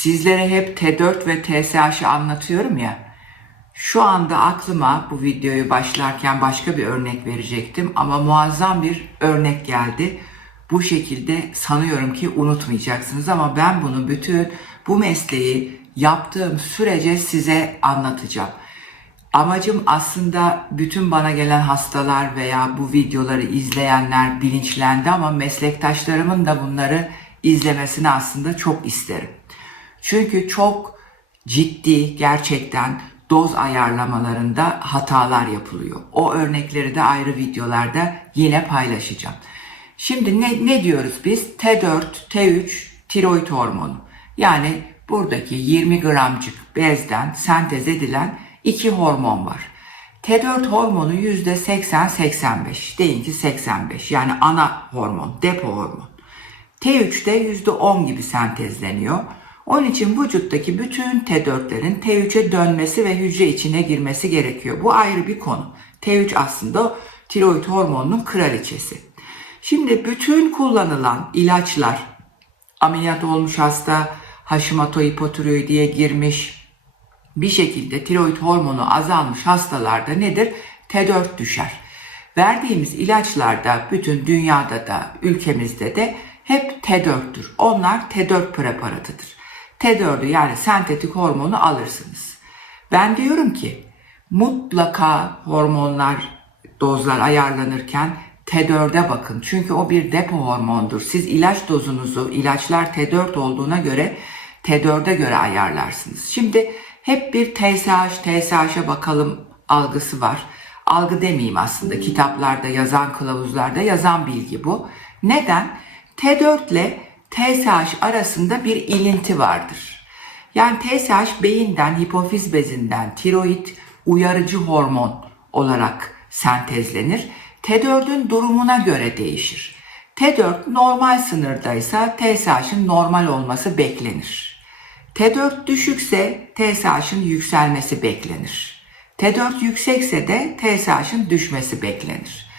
Sizlere hep T4 ve TSH'ı anlatıyorum ya. Şu anda aklıma bu videoyu başlarken başka bir örnek verecektim ama muazzam bir örnek geldi. Bu şekilde sanıyorum ki unutmayacaksınız ama ben bunu bütün bu mesleği yaptığım sürece size anlatacağım. Amacım aslında bütün bana gelen hastalar veya bu videoları izleyenler bilinçlendi ama meslektaşlarımın da bunları izlemesini aslında çok isterim. Çünkü çok ciddi gerçekten doz ayarlamalarında hatalar yapılıyor. O örnekleri de ayrı videolarda yine paylaşacağım. Şimdi ne, ne diyoruz biz? T4, T3 tiroid hormonu. Yani buradaki 20 gramcık bezden sentez edilen iki hormon var. T4 hormonu %80-85, deyin ki 85 yani ana hormon, depo hormon. T3'te %10 gibi sentezleniyor. Onun için vücuttaki bütün T4'lerin T3'e dönmesi ve hücre içine girmesi gerekiyor. Bu ayrı bir konu. T3 aslında tiroid hormonunun kraliçesi. Şimdi bütün kullanılan ilaçlar, ameliyat olmuş hasta Hashimoto hipotiroidiye girmiş, bir şekilde tiroid hormonu azalmış hastalarda nedir? T4 düşer. Verdiğimiz ilaçlarda bütün dünyada da ülkemizde de hep T4'tür. Onlar T4 preparatıdır. T4'ü yani sentetik hormonu alırsınız. Ben diyorum ki mutlaka hormonlar dozlar ayarlanırken T4'e bakın. Çünkü o bir depo hormondur. Siz ilaç dozunuzu ilaçlar T4 olduğuna göre T4'e göre ayarlarsınız. Şimdi hep bir TSH, TSH'a bakalım algısı var. Algı demeyeyim aslında. Kitaplarda yazan, kılavuzlarda yazan bilgi bu. Neden? T4 ile TSH arasında bir ilinti vardır. Yani TSH beyinden, hipofiz bezinden tiroid uyarıcı hormon olarak sentezlenir. T4'ün durumuna göre değişir. T4 normal sınırdaysa TSH'ın normal olması beklenir. T4 düşükse TSH'ın yükselmesi beklenir. T4 yüksekse de TSH'ın düşmesi beklenir.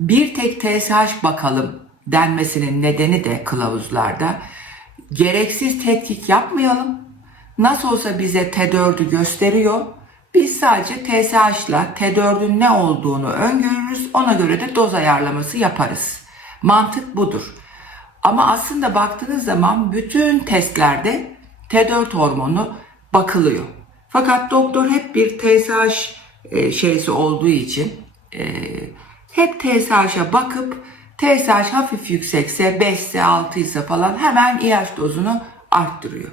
Bir tek TSH bakalım denmesinin nedeni de kılavuzlarda gereksiz tetkik yapmayalım. Nasıl olsa bize T4'ü gösteriyor. Biz sadece TSH ile T4'ün ne olduğunu öngörürüz. Ona göre de doz ayarlaması yaparız. Mantık budur. Ama aslında baktığınız zaman bütün testlerde T4 hormonu bakılıyor. Fakat doktor hep bir TSH e, şeysi olduğu için e, hep TSH'a bakıp TSH hafif yüksekse 5 ise 6 ise falan hemen ilaç dozunu arttırıyor.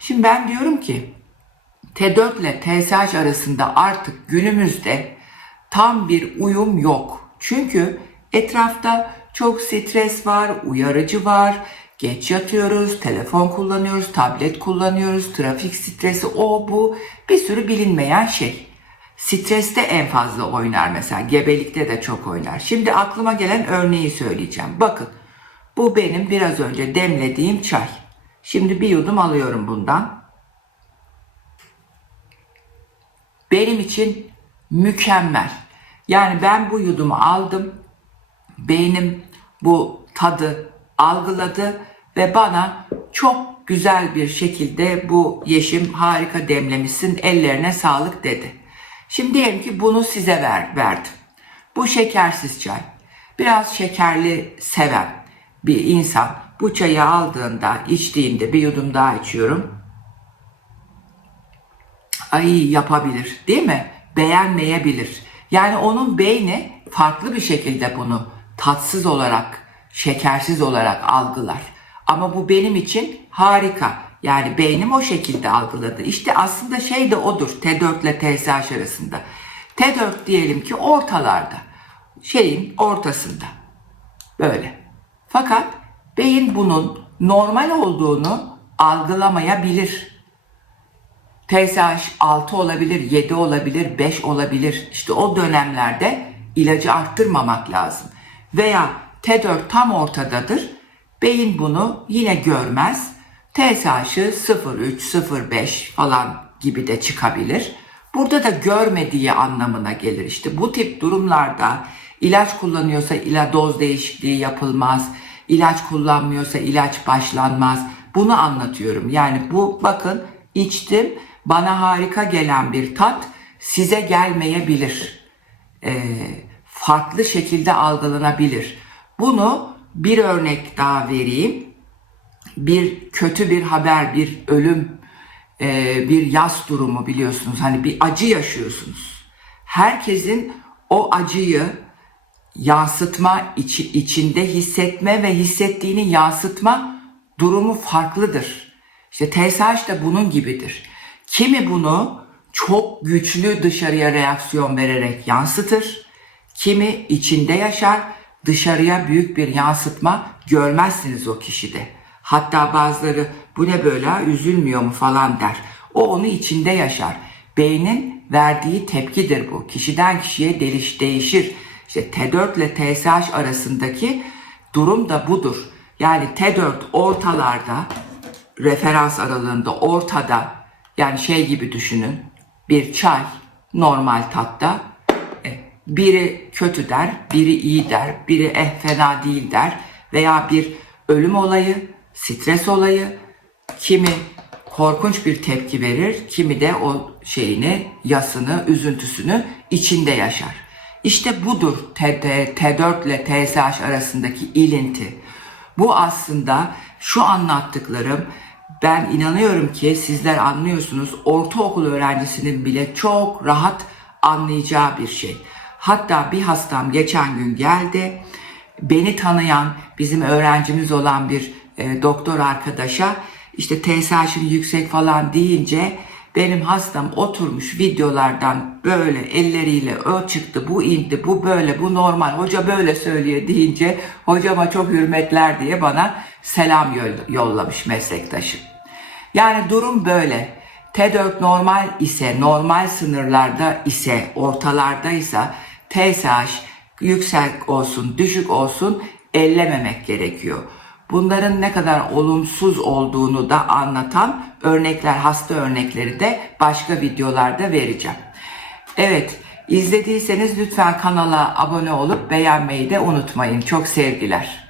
Şimdi ben diyorum ki T4 ile TSH arasında artık günümüzde tam bir uyum yok. Çünkü etrafta çok stres var, uyarıcı var, geç yatıyoruz, telefon kullanıyoruz, tablet kullanıyoruz, trafik stresi o bu bir sürü bilinmeyen şey. Streste en fazla oynar mesela. Gebelikte de çok oynar. Şimdi aklıma gelen örneği söyleyeceğim. Bakın bu benim biraz önce demlediğim çay. Şimdi bir yudum alıyorum bundan. Benim için mükemmel. Yani ben bu yudumu aldım. Beynim bu tadı algıladı ve bana çok güzel bir şekilde bu yeşim harika demlemişsin ellerine sağlık dedi. Şimdi diyelim ki bunu size ver, verdim. Bu şekersiz çay. Biraz şekerli seven bir insan bu çayı aldığında, içtiğinde bir yudum daha içiyorum. Ay yapabilir değil mi? Beğenmeyebilir. Yani onun beyni farklı bir şekilde bunu tatsız olarak, şekersiz olarak algılar. Ama bu benim için harika. Yani beynim o şekilde algıladı. İşte aslında şey de odur T4 ile TSH arasında. T4 diyelim ki ortalarda. Şeyin ortasında. Böyle. Fakat beyin bunun normal olduğunu algılamayabilir. TSH 6 olabilir, 7 olabilir, 5 olabilir. İşte o dönemlerde ilacı arttırmamak lazım. Veya T4 tam ortadadır. Beyin bunu yine görmez TSH'ı 0.3, 0.5 falan gibi de çıkabilir. Burada da görmediği anlamına gelir. İşte bu tip durumlarda ilaç kullanıyorsa ila doz değişikliği yapılmaz. İlaç kullanmıyorsa ilaç başlanmaz. Bunu anlatıyorum. Yani bu bakın içtim bana harika gelen bir tat size gelmeyebilir. Ee, farklı şekilde algılanabilir. Bunu bir örnek daha vereyim. Bir kötü bir haber, bir ölüm, e, bir yas durumu biliyorsunuz. Hani bir acı yaşıyorsunuz. Herkesin o acıyı yansıtma, içi, içinde hissetme ve hissettiğini yansıtma durumu farklıdır. İşte TSH da bunun gibidir. Kimi bunu çok güçlü dışarıya reaksiyon vererek yansıtır. Kimi içinde yaşar, dışarıya büyük bir yansıtma görmezsiniz o kişide. Hatta bazıları bu ne böyle üzülmüyor mu falan der. O onu içinde yaşar. Beynin verdiği tepkidir bu. Kişiden kişiye deliş değişir. İşte T4 ile TSH arasındaki durum da budur. Yani T4 ortalarda, referans aralığında ortada, yani şey gibi düşünün, bir çay normal tatta, e, biri kötü der, biri iyi der, biri eh fena değil der veya bir ölüm olayı, stres olayı, kimi korkunç bir tepki verir, kimi de o şeyini, yasını, üzüntüsünü içinde yaşar. İşte budur T- T- T4 ile TSH arasındaki ilinti. Bu aslında şu anlattıklarım ben inanıyorum ki sizler anlıyorsunuz ortaokul öğrencisinin bile çok rahat anlayacağı bir şey. Hatta bir hastam geçen gün geldi. Beni tanıyan bizim öğrencimiz olan bir e, doktor arkadaşa işte TSH'ın yüksek falan deyince benim hastam oturmuş videolardan böyle elleriyle o çıktı, bu indi, bu böyle, bu normal, hoca böyle söylüyor deyince hocama çok hürmetler diye bana selam yoll- yollamış meslektaşım. Yani durum böyle. T4 normal ise, normal sınırlarda ise, ortalardaysa TSH yüksek olsun, düşük olsun ellememek gerekiyor. Bunların ne kadar olumsuz olduğunu da anlatan örnekler, hasta örnekleri de başka videolarda vereceğim. Evet, izlediyseniz lütfen kanala abone olup beğenmeyi de unutmayın. Çok sevgiler.